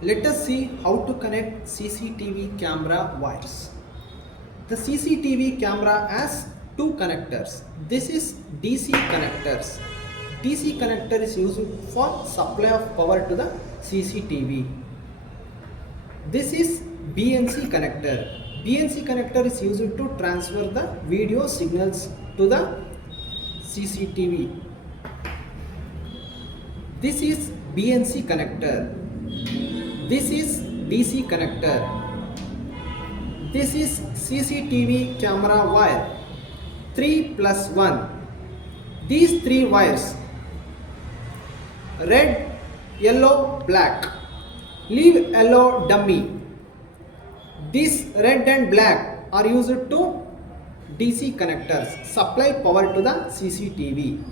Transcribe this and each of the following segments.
Let us see how to connect CCTV camera wires. The CCTV camera has two connectors. This is DC connectors. DC connector is used for supply of power to the CCTV. This is BNC connector. BNC connector is used to transfer the video signals to the CCTV. This is BNC connector. This is DC connector. This is CCTV camera wire 3 plus 1. These three wires, red, yellow, black, leave yellow dummy. These red and black are used to DC connectors, supply power to the CCTV.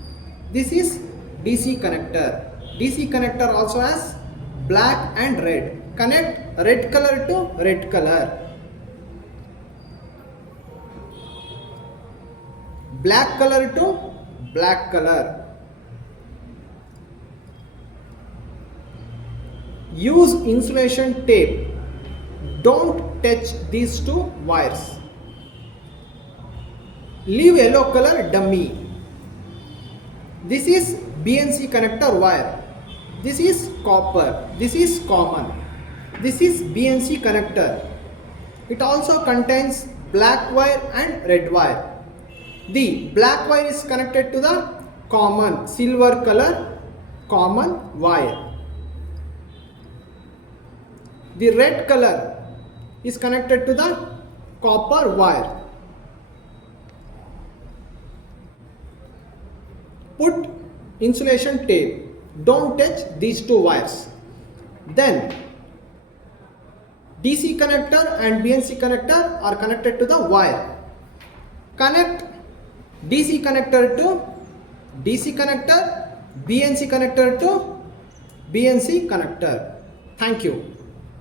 This is DC connector. DC connector also has black and red. Connect red color to red color. Black color to black color. Use insulation tape. Don't touch these two wires. Leave yellow color dummy. This is BNC connector wire. This is copper. This is common. This is BNC connector. It also contains black wire and red wire. The black wire is connected to the common silver color common wire. The red color is connected to the copper wire. Put insulation tape. Don't touch these two wires. Then DC connector and BNC connector are connected to the wire. Connect DC connector to DC connector, BNC connector to BNC connector. Thank you.